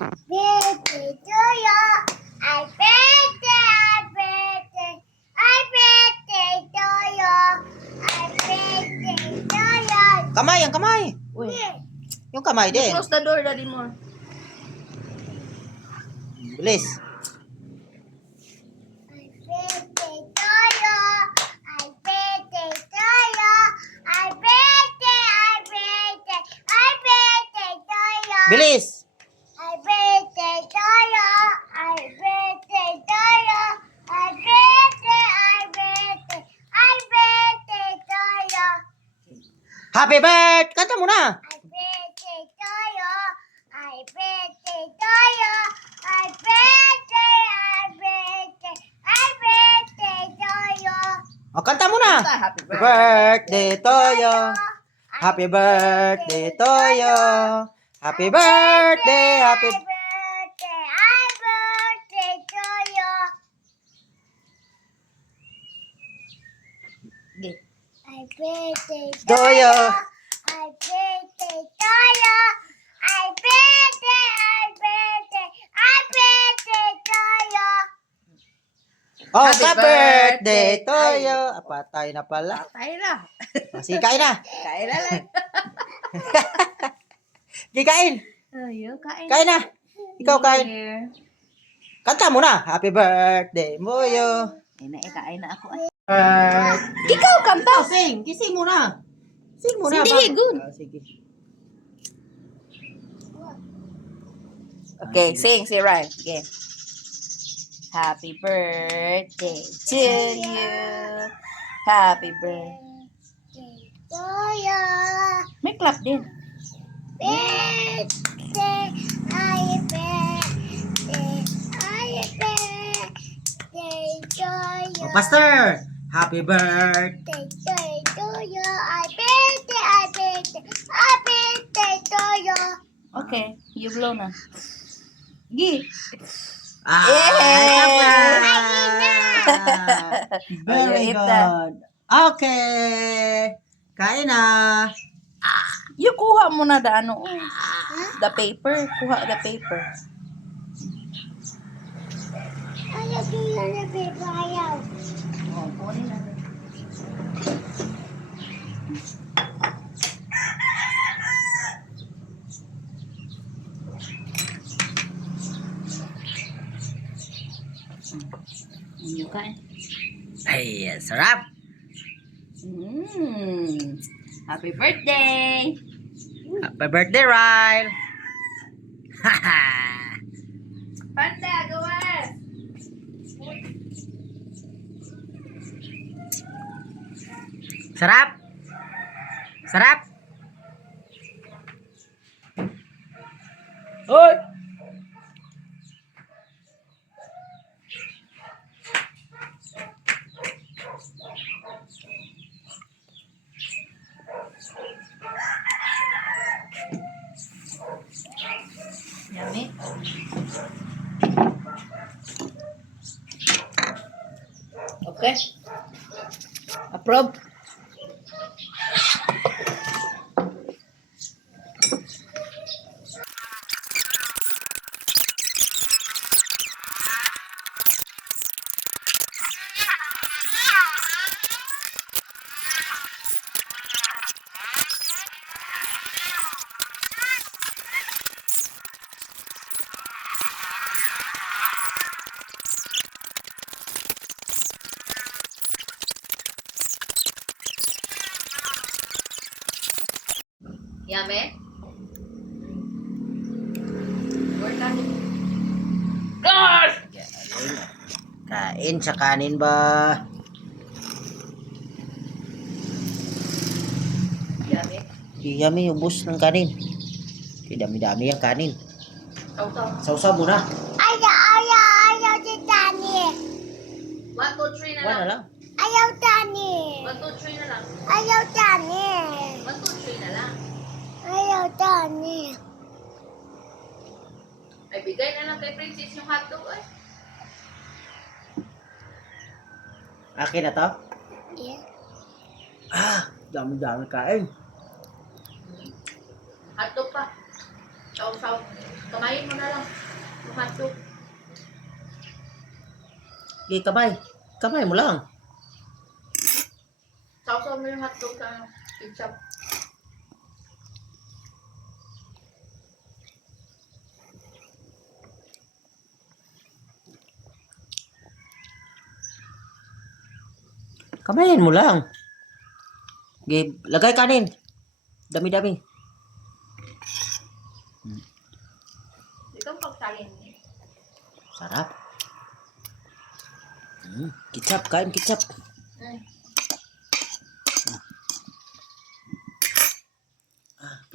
Birthday to you. I birthday to you. I birthday to you. Kamay, ang kamay. Uy. Yung kamay din. Close the door, Daddy mo. Bilis. I birthday to you. I birthday to you. I birthday to you. Bilis. I birthday to you. I birthday to you. I birthday to you. Happy birthday! Kanta mo na. I birthday to you. I birthday to you. I birthday to you. O, kanta mo na. Happy Happy birthday to you. Happy birthday to you. Happy birthday, happy birthday to you. Okay. I birthday to you. I birthday to you. I birthday to you. Oh, Happy happy birthday birthday to tayo. you. Patay na pala. Patay na. Sige, kain na. Kain na lang. Sige, kain. Ayun, kain. Kain na. Ikaw kain. Here. Kanta mo na. Happy birthday, Moyo. Kain na ako. Ay. Birthday. Ikaw, kanta. Oh, sing. Gising mo na. Sing mo na. Hindi, good. Sige. Okay, sing, si Ryan. Okay. Happy birthday to you. Happy birthday. To you. May clap din. Birthday, I birthday to you. Oh, Pastor. Happy birthday. Birthday to you. I birthday to you. Okay, you blow na. Gi. Ah, Very eat na. good. Okay. Kain na. You kuha mo na the ano. The paper. Kuha the paper. Ayaw ko yun na paper. Ayaw. Oh, kunin na. Yung kain. Ay, sarap. Happy birthday! Happy birthday, Ryle. Haha. Panda, gawas! Sarap. Sarap. Hoy! Yummy. Okay. Approve. Yummy. We're done. Gosh! Kain sa kanin ba? Yummy. Yummy, ubos ng kanin. Dami-dami ang kanin. Sausaw. Sausaw mo na. Ayaw si Tani. 1, 2, 3 na Wala lang. lang. Ayaw Tani. 1, 2, 3 na lang. Ayaw Tani. 1, 2, 3 na lang. Ayaw Tani. Ay, bigay na lang kay Princess yung hotdog eh. Akin na to? Yeah. Ah, dami-dami kain. Hotdog pa. Sausaw. Kamayin mo na lang. Yung hotdog. Okay, kamay. Kamay mo lang. Sausaw mo yung hotdog sa ketchup. Kamayin mo lang. Okay, lagay kanin. Dami-dami. Ikaw pagsalin. Sarap. Kicap, kain kicap.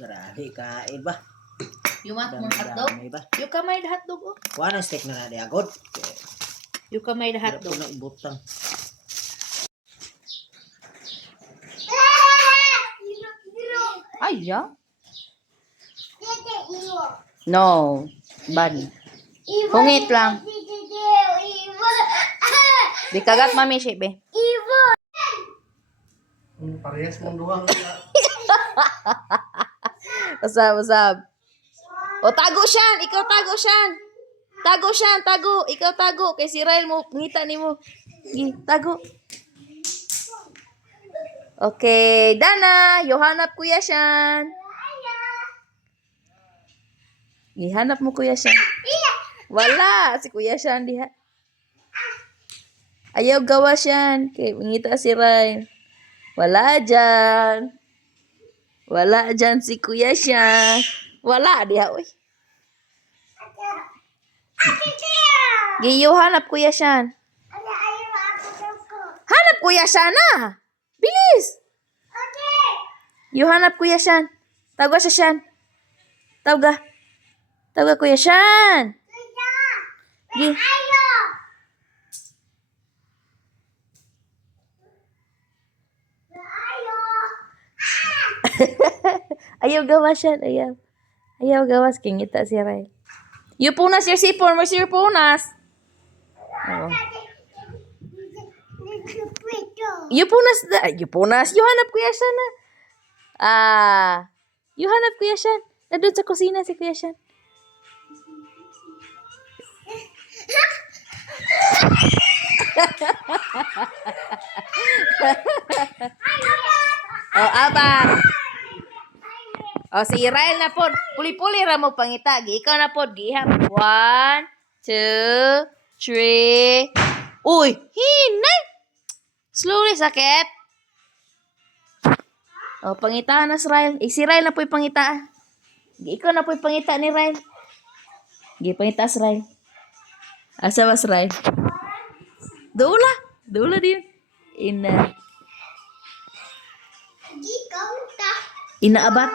Grabe, kain ba? Yung mat mong hotdog? Dami ba? Yung kamay na hotdog oh. Kuha ng steak na natin agad. Yung kamay na Hirap ko hotdog. na ibutang. Ay, yeah? Dede, iwo. No. Bad. Iwo. Pungit lang. Iwo. Di kagat mami siya, be. Iwo. Parehas mong duwang. Usab. O, tago siyan. Ikaw tago siyan. Tago siyan, tago. Ikaw tago. Kay si Ryle mo, ngita ni mo. Tago. Okay, Dana. Yohanap kuya siyan. Ihanap mo kuya siyan. Wala. Si kuya siyan diha. Ayaw gawa siyan. Kay ngita si Ryle. Wala dyan. Wala dyan si kuya siya. Wala diha, uy. Giyo, hanap kuya siya. Hanap kuya siya na. Bilis. Yo, hanap kuya siya. Tawag siya siya. Tawag. Tawag kuya siya. Gi. Ayaw gawas siya. Ayaw gawas. Kingita si Ray. Yupunas yung sipon. Mo si Yupunas. Oh. Yupunas. Yupunas. Yuhanap kuya siya na. Yuhanap kuya siya. Nandun sa kusina si kuya siya. Oh, aba. Oh, si Ryle na pod. Puli-puli ra mo pangita. Ikaw na pod. Gihap. 1, 2, 3. Uy, hinay. Slowly, sakit. Oh, pangitaan na si Ryle. Si Ryle na po'y pangita. Ikaw na po'y pangita ni Ryle. Pangita si Ryle. Asa ba si Ryle? Doula. Doula din. Inaabat.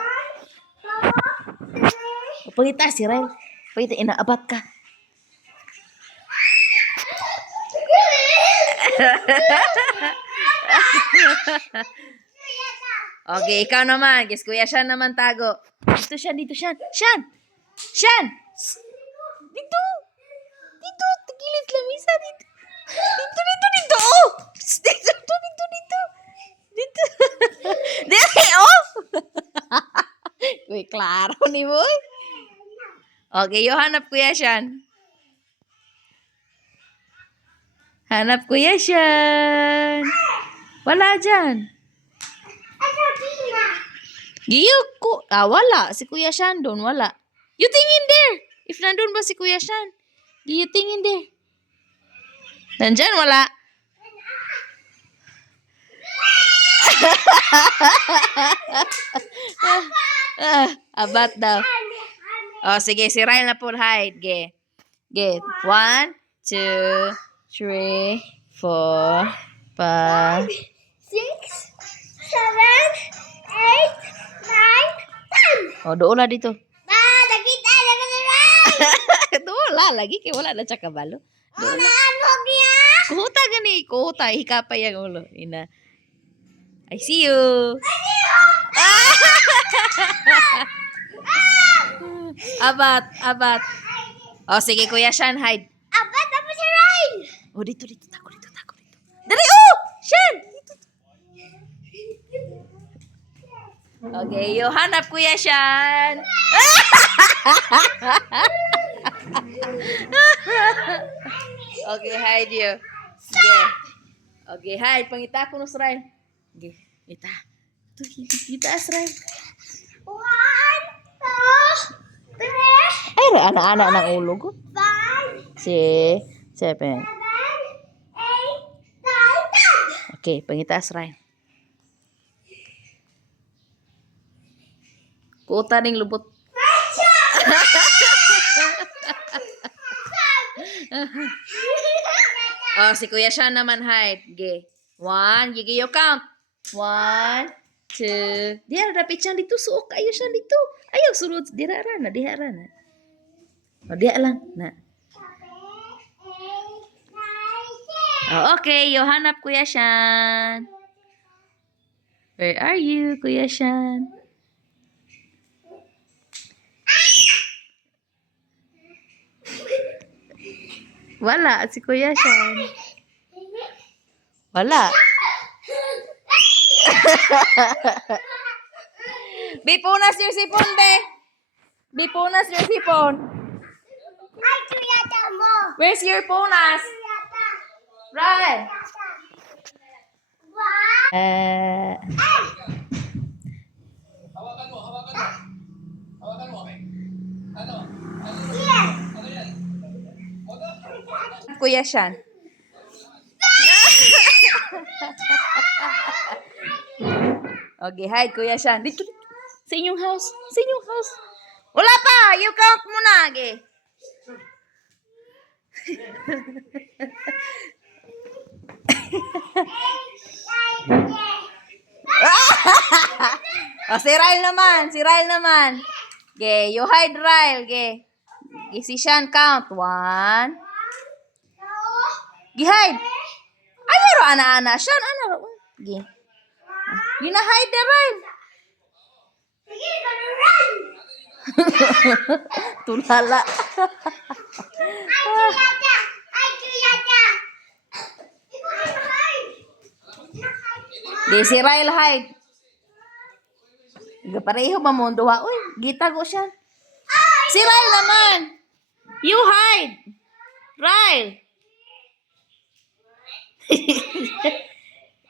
Pangita si Ryle. Pangita, inaabat ka. Okay, ikaw naman. Guess kuya Shan naman tago. Dito Shan, dito Shan. Shan! Shan! Dito! Dito! Gilid lamisa dito. Dito! Oh! Dito! Dito! Dito! Oh! Uy, klaro ni mo. Okay, yo hanap kuya Shan. Hanap kuya Shan. Wala dyan. Giyo ko. Wala. Si Kuya Shan doon. Wala. You tingin there. If nandun ba si Kuya Shan? Giyo tingin there. Nandyan, wala. Abat daw. Oh, sige. Si Ryle na po hide. Ge. 1, 2, 3, 4, 5. 6, 7, 8, 9, 10. Oh, doon dito. Nakita na ka na. Doon lagi. Kaya wala na siya kabalo. Naanhog niya. Kuhuta gani. Kuhuta. Hikapay ang ulo. Ina. I see you. Abat. Oh, sige, Kuya Shan, hide. Abat na po si Ryan. Oh, dito. Tako dito. Dari, oh! Shan! Dito. Okay, you hanap Kuya Shan. Okay, hide you. Okay. Okay, hide. Pangita ko no Srael. Okay, ita. Ito, kita Srael. 1, 2, 3, Ay, anak-anak ng ulo ko. 5, 6, 7. 7, 8, 9, 10. Okay, pangita Srael. Kuota ning lubot. Oh, si Kuya Shan naman hide. Okay. 1, gigi you count. 1, 2. Dia dapat siyang dito suok kayo siya dito. Ayaw sulod dira ra na, diha ra na. Oh, diha lang na. Oh, okay, you hanap Kuya Shan. Where are you, Kuya Shan? Wala si Kuya Shan. Wala. Bipunas yung sipon, be. Bipunas yung sipon. Ay, tuyata mo. Where's your punas? Tuyata. Right. One. Kuya Shan. Okay, hide Kuya Shan. Dito. Sa inyong house. Sa inyong house. Wala pa. You count muna. Okay. Oh, si Ryle naman. Si Ryle naman. Okay, you hide Ryle. Okay. Okay, si Shan count. 1. Gihide. Ay, ro ana-ana. Shan, ana ro. Okay. You na hide the Ryle. Sige, gonna run. Tulala. Ay, tuyata. Ay, tuyata. Ikaw ay hide. Di si Ryle hide. Pareho ba mo duha? Uy, gitago siya. Si Ryle naman. You hide. Ryle.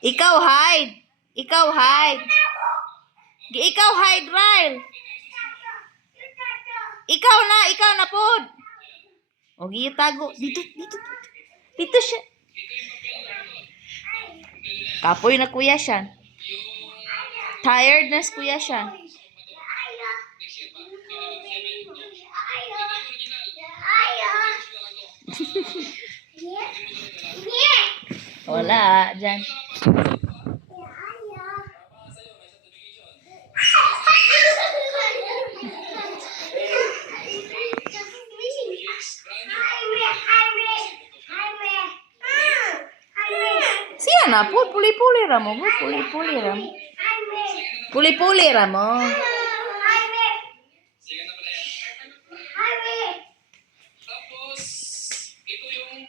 Ikaw hide. Ikaw hide. Ikaw hide, Ryle. Ikaw na pod. O gitago. Dito. Dito siya. Kapoy na Kuya Shan. Tired na si Kuya Shan. Wala, dyan. Siya na po, puli-puli ra mo. Puli-puli ra mo. Puli-puli ra mo.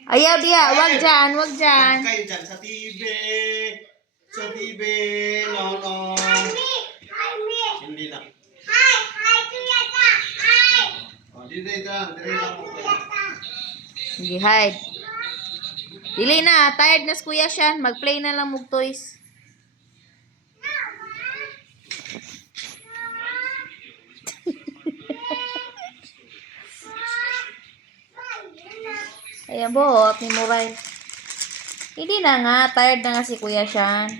Ayaw diya, wag dyan. Huwag kayo dyan sa TV. Sa TV. No. Hindi na. O, dito lang. Sige, hide. Dili na, tired na si Kuya Shan. Mag-play na lang mong toys. Ayan buhot ni Muray. Hindi na nga, tired na nga si Kuya Shan.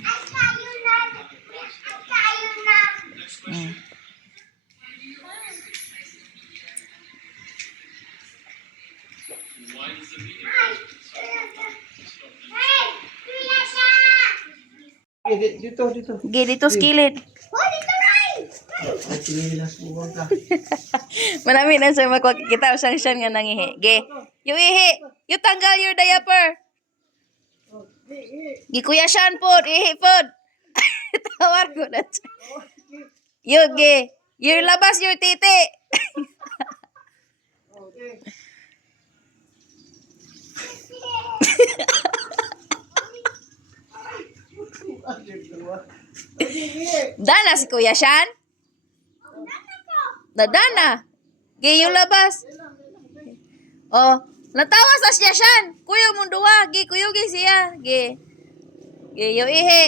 Hmm. Dito. Sige, dito skillet. Ay, sinihilas mo. Huwag ka. Marami na siya makikita siyang Shan nga nangihi. Ge, yung ihi. You tanggal your diaper. Gi Kuya Shan pod, ihi pod. Tawar ko na siya. Yo, ge. You labas your titi. Dana si Kuya Shan? Dana. Gi, yung labas. Oh, natawa sa siya Shan. Kuya mo duwa. Gi, kuyugi siya. Gi. Gi, yung ihi.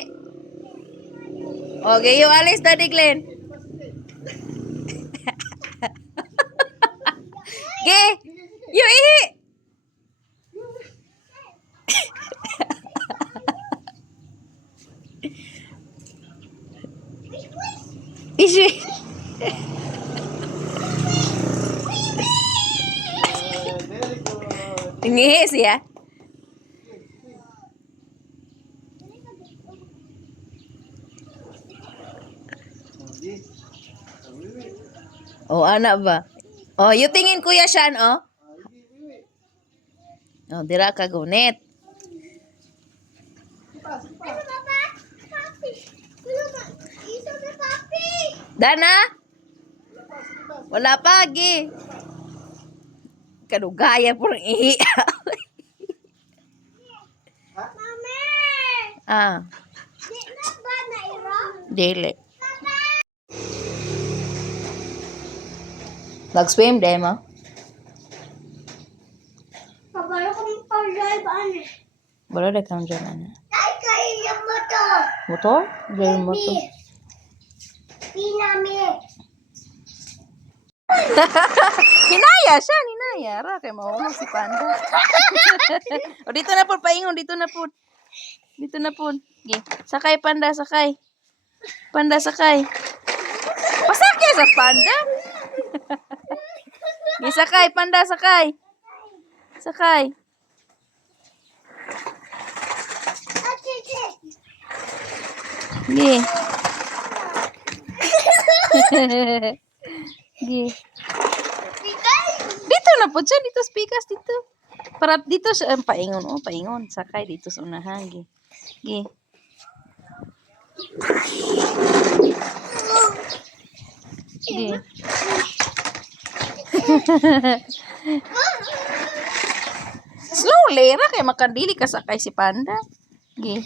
Oh, gi, yung alis Daddy Glenn. Gi, yung ihi. Ishi. Ngihis ya. Oh, anak ba? Oh, you tingin Kuya Shan, oh. Oh, dira ka gunit. Ano ba ba? Papi. Ano ba? Isa na papi. Dana? Wala pa, gi. Kadugaya po rin ihi. Mami. Ah, Di na ba na iro? dili. Nag-swim, demo? Kabalo ko ng pag-drive, ano? Wala na kang dyan, ano? Ay, kaya mo to. Motor? Dili motor. Pinami. Hinaya siya, hinaya. Ra, kay maulog si Panda. O, dito na po, paingon, dito na po. Dito na po. Okay. Sakay, Panda, sakay. Panda, sakay. Pasakay sa Panda. Okay, sakay, Panda, sakay. Sakay. Okay. Okay. Dito na po siya, dito speakers dito. Para dito siya, paingon, oh, paingon. Sakay dito sa unahan, gi. Gi. Gi. Slowly, ra kay makandili ka sakay si Panda. Gi.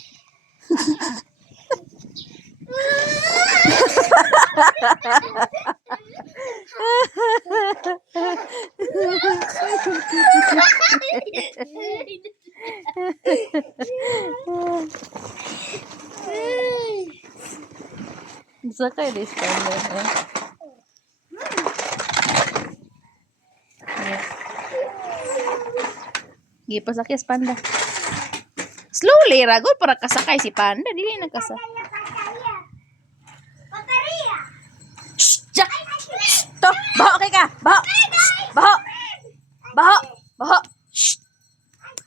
Sakay di si Panda. Gi, pasakay si Panda. Slowly, ragol para kasakay si Panda. Dili na kasa. Bateria. Shh! Jack! Shh! To! Baho kay ka! Baho! Shh! Baho! Baho! Baho! Shh!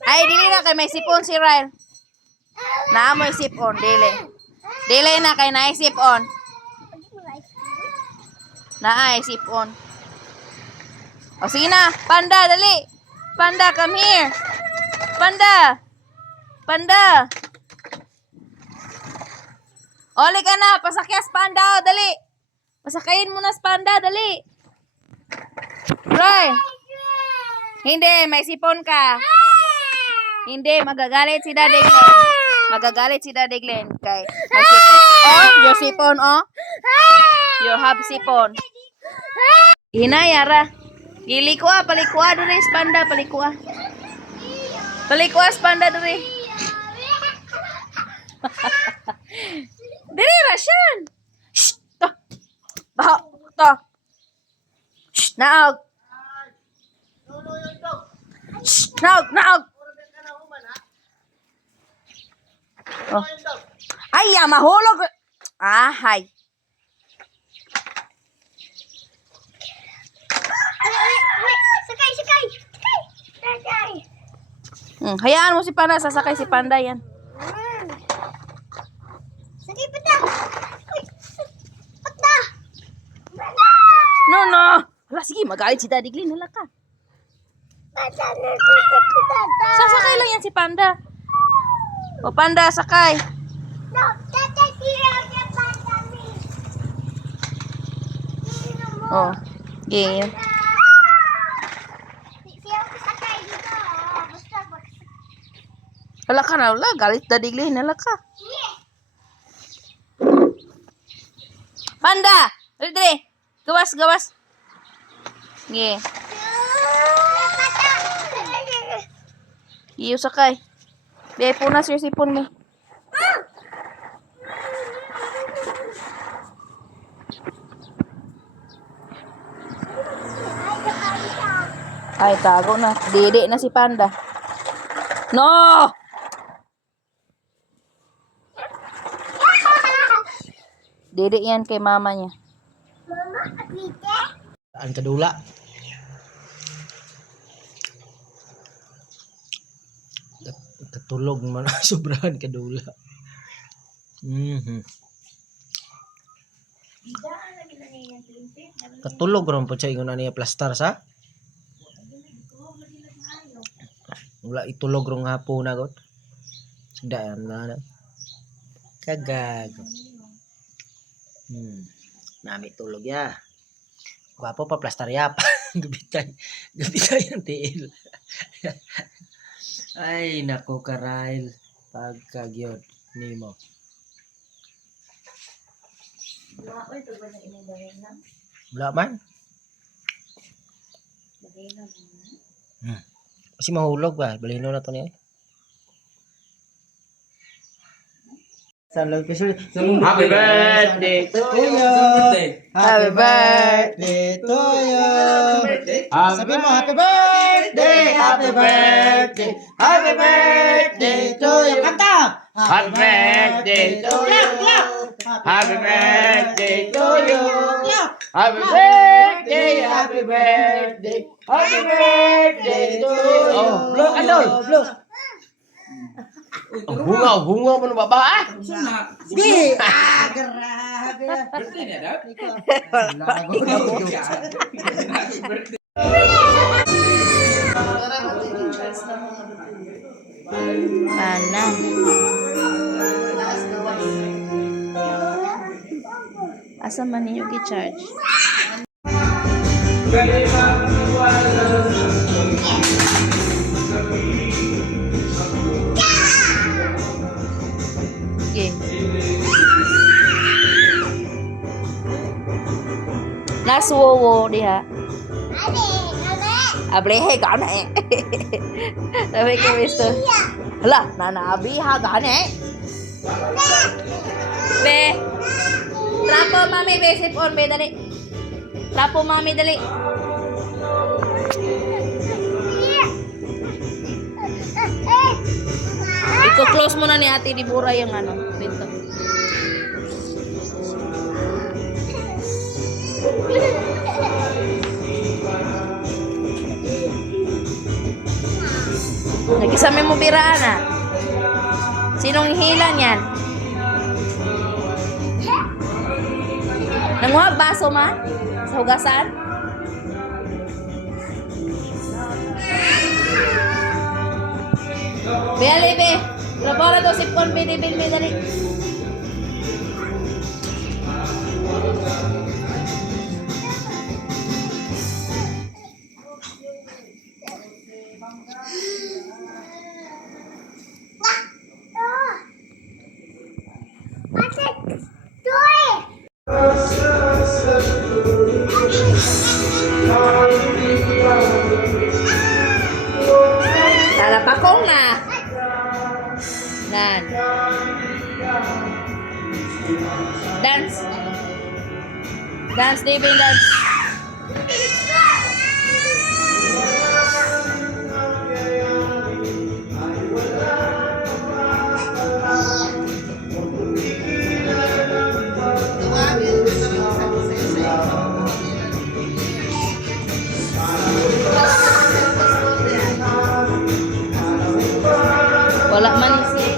Ay, dili na kay may sipon si Ryle. Naamoy sipon, dili. Dili na kay naay sipon. Naay sipon. O sige na, Panda, dali. Panda, come here. Panda. Panda. Oli ka na, pasakyas Panda, o, dali. Pasakayin mo na sa Panda, dali. Roy. Hindi, may sipon ka. Hindi, magagalit si Daddy Glenn. Magagalit si Daddy Glenn. Kay, may sipon. Oh, your sipon, oh. You have sipon. Hinayara. Gilikwa, palikwa, dali sa Panda, palikwa. Palikwa sa Panda, dali. Dali, Rashan. Shh, to. Baho, to. Shh, naog. Shh, naog, naog. Oh. Ay, mahulog. Ah, hay. Sakay, sakay. Sakay. Hayaan mo si Panda, sasakay si Panda yan. Sakay pa ta. Uy, pata. No, no. Hala, sige, magalit si Daddy Glenn. Hala ka. Pata na pata. Sasakay lang yan si Panda. O, Panda, sakay. No, tata tira ka pata ni. Oh, game. Siya sakay dito. Basta Hala ka na, hala. Galit Daddy Glenn. Hala ka. Panda! Dali, dali. Gawas, gawas. Sige. Iyo sakay. Be, punas yung sipon mo. Ay, tago na. Dede na si Panda. No! Dede yan kay mama niya. Mama, apite. Ang kadula. Katulog man. Sobrahan kadula. Katulog ron po siya ingon na niya plastar sa. Wala itulog rong hapon na got. Daan na. Kagag. Nami tulog ya. Gwapo pa plastar ya pa. Gabitay. Gabitay ang tiil. Ay nako Karail. Pagkagyod nimo. Wala man. Kasi mahulog ba? Balino na to niya. Happy birthday to you. Happy birthday to you. Sabihin mo, happy birthday, happy birthday, happy birthday to you. Kanta! Happy birthday to you. Happy birthday to you. Happy birthday, happy birthday, happy birthday to you. Oh, blow, andol. Blow. Bunga mo ng baba. Di! Grabe. Birthday na daw? Mana? Asa man ninyo gi-charge? Okay. Nasuwo diha. Ablehe gane. Sabi ko misto. Hala, nanabi ha gane. Be. Trapo mami be sipon be dali. Trapo mami dali. Iko-close mo na ni Ate Dibura yung ano, pinto. Nagkisami mo biraan ah. Sinong hilan yan? Nanguha baso man? Sa hugasan? Beli be. Labola daw sipon be dali. Talapakong na. Nan. Dance. Dance, David, dance. Wala man siya.